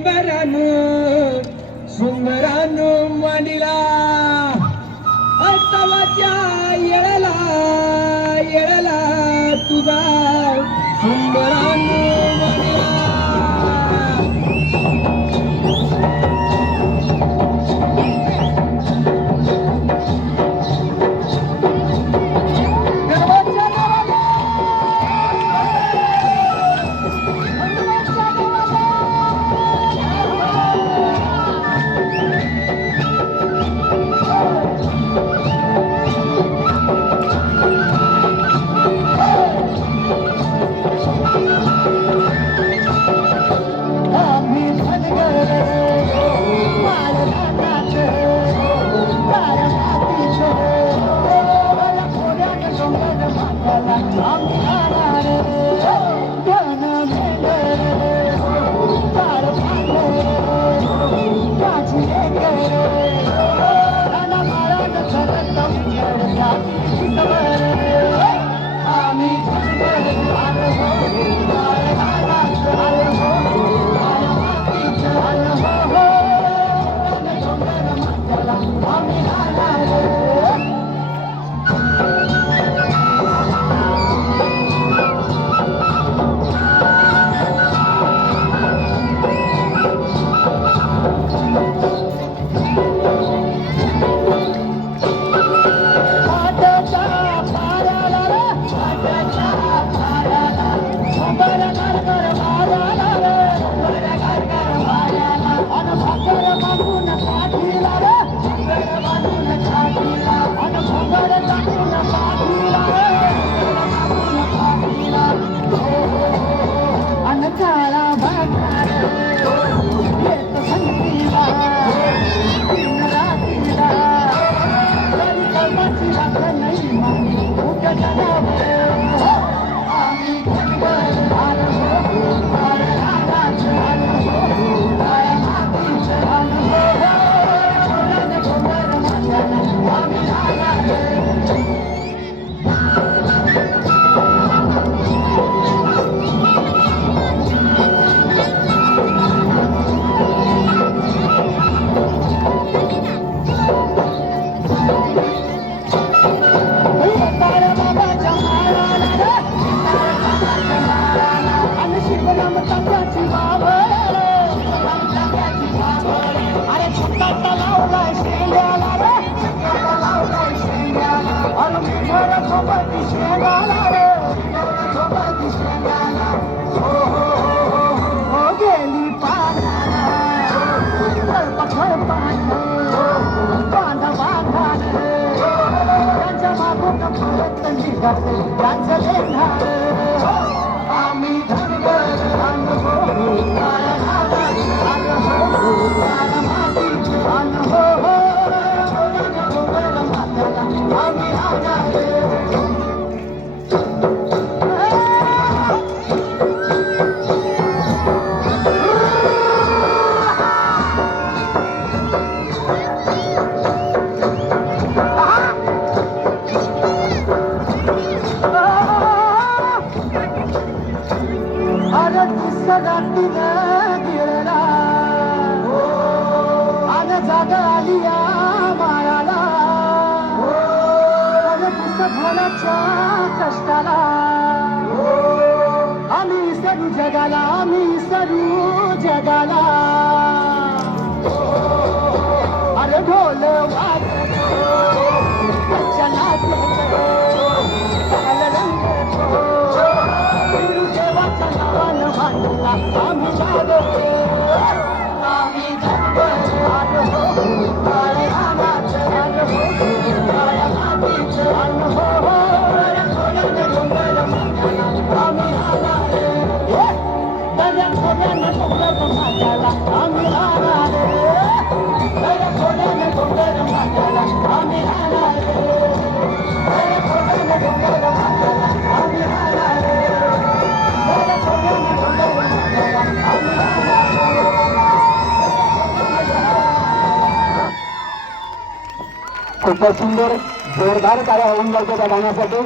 सुंदरानु सुंदरानु मानिला अस्तवाच्या गेली पाण्याला पठळ पाणी पांडा बांधाल त्यांच्या मागून फरत निघाल त्यांचं आम्ही धरलं जगात गिरला हो आन जाग आली या माळाला हो अन सरू जगाला आम्ही सरू जगाला. अरे ढोल खूपच सुंदर जोरदार कार्य होऊन जातो त्या गाण्यासाठी.